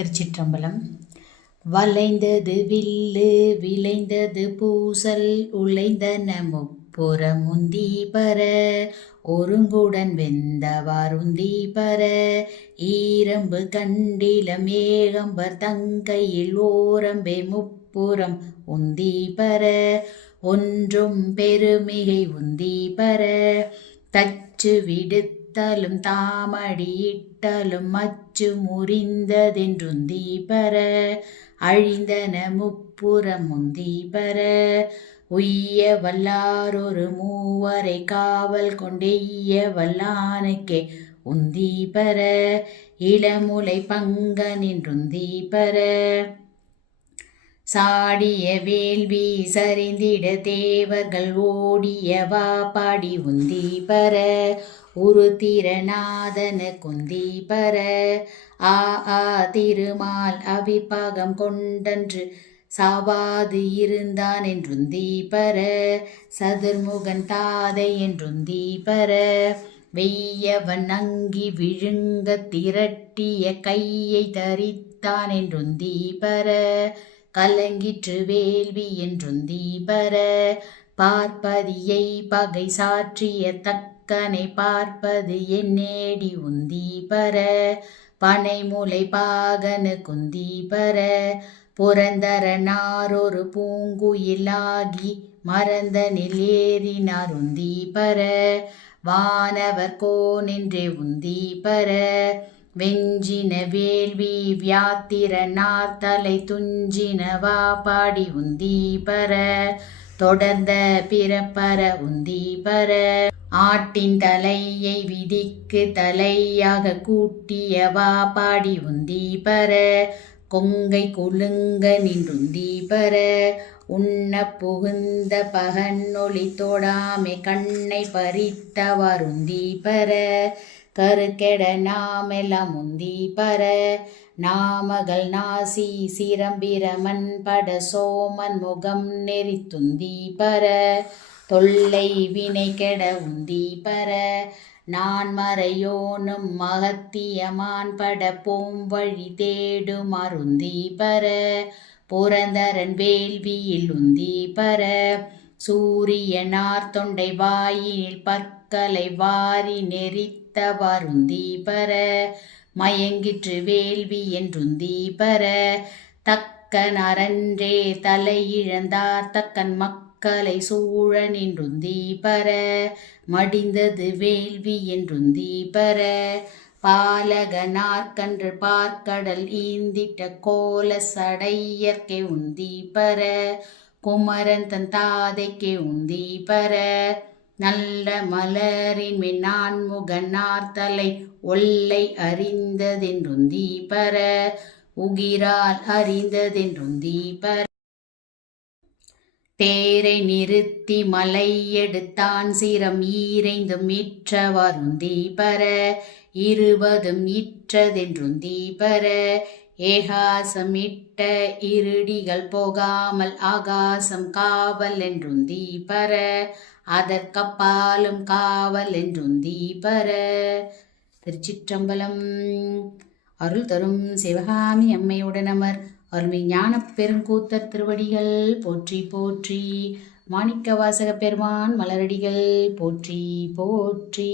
திருச்சிற்றம்பலம். வளைந்தது வில்லு விளைந்தது பூசல் உழைந்தன முப்புற முந்தி பர ஒருங்குடன் வெந்தவாருந்தி பர. ஈரம்பு கண்டில மேகம்பர் தங்கையில் ஓரம்பே முப்புறம் உந்தி பர. ஒன்றும் பெருமிகை உந்தி பர. தச்சு விடுத்தலும் தாமடியிட்டலும் மச்சு முறிந்ததென்றுந்தி பர அழிந்தன முப்புறம் முந்தி உய்ய வல்லாரொரு மூவரை காவல் கொண்டெய்ய வல்லானுக்கே உந்தீபர இளமுலை பங்க நின்றுந்தீபர சாடிய வேள்வி சரிந்திட தேவர்கள் ஓடியவா பாடி உந்தி பர உரு குந்தி பர. ஆ ஆ திருமால் அவிப்பாகம் கொண்டன்று சாவாது இருந்தான் என்றுந்தி பர சதுர்முகன் தாதை என்றுந்தி பர. வெய்யவன் அங்கி விழுங்க திரட்டிய கையை தரித்தான் என்றுந்தி பர கலங்கிற்று வேள்வி என்றுந்தி பர பார்ப்பதியை பகை சாற்றிய தக்கனை பார்ப்பது என்னேடி உந்தி பர பனைமுலை பாகனு குந்தி பர புரந்தரனாரொரு பூங்குயிலாகி மறந்தனில் ஏறினார் உந்தி பர வானவர் கோனென்றே உந்தி பர வெஞ்சின வேள்வி வியாத்திரனார் தலை துஞ்சினவா பாடி உந்தீபர தொடர்ந்த பிறப்பர உந்தீபர ஆட்டின் தலையை விதிக்கு தலையாக கூட்டியவா பாடி உந்தி பர கொங்கை கொழுங்க நின்றுந்தீபர உண்ண புகுந்த பகன்னொளி தொடாமை கண்ணை பறித்தவருந்தி பர கருக்கெட நாமெல்லாம் முந்தி பர நாமகள் நாசி சிரம்பிரமன் பட சோமன் முகம் நெறி துந்தி பர தொல்லை வினை கெட உந்தி பர நான் மறையோனும் மகத்தியமான் பட போம் வழி தேடும் அருந்தி பர புரந்தரன் வேள்வியில் உந்தி பர சூரியனார் தொண்டை வாயில் பற்களை வாரி நெறித்தவருந்தி பர மயங்கிற்று வேள்வி என்றுந்தி பர தக்கன் அரன்றே தலையிழந்தார் தக்கன் மக்களை சூழ நின்றுந்தி பர மடிந்தது வேள்வி என்றுந்தி பர பாலகனார்கன்று பார்க்கடல் ஈந்திட்ட கோல சடையற்கே உந்தி பர குமரன் தன் தாதைக்கே உந்தி பர நல்ல மலரின் மின்னான் முகனார் ஒல்லை அறிந்ததென்றும் தீபர உகிரால் அறிந்ததென்றும் தீபர. தேரை நிறுத்தி மலை எடுத்தான் சிரம் ஈரைந்தும் இற்றவருந்தி பர இருபதும் இற்றதென்றும் தீபர ஏகாசமிட்ட இருடிகள் போகாமல் ஆகாசம் காவல் என்றும் பர அதற்கப்பாலும் காவல் என்றும் பர திருச்சிற்றம்பலம் அருள் தரும் சிவகாமி அம்மையுடனமர் அருமை ஞான பெருங்கூத்தர் திருவடிகள் போற்றி போற்றி. மாணிக்க வாசக பெருமான் மலரடிகள் போற்றி போற்றி.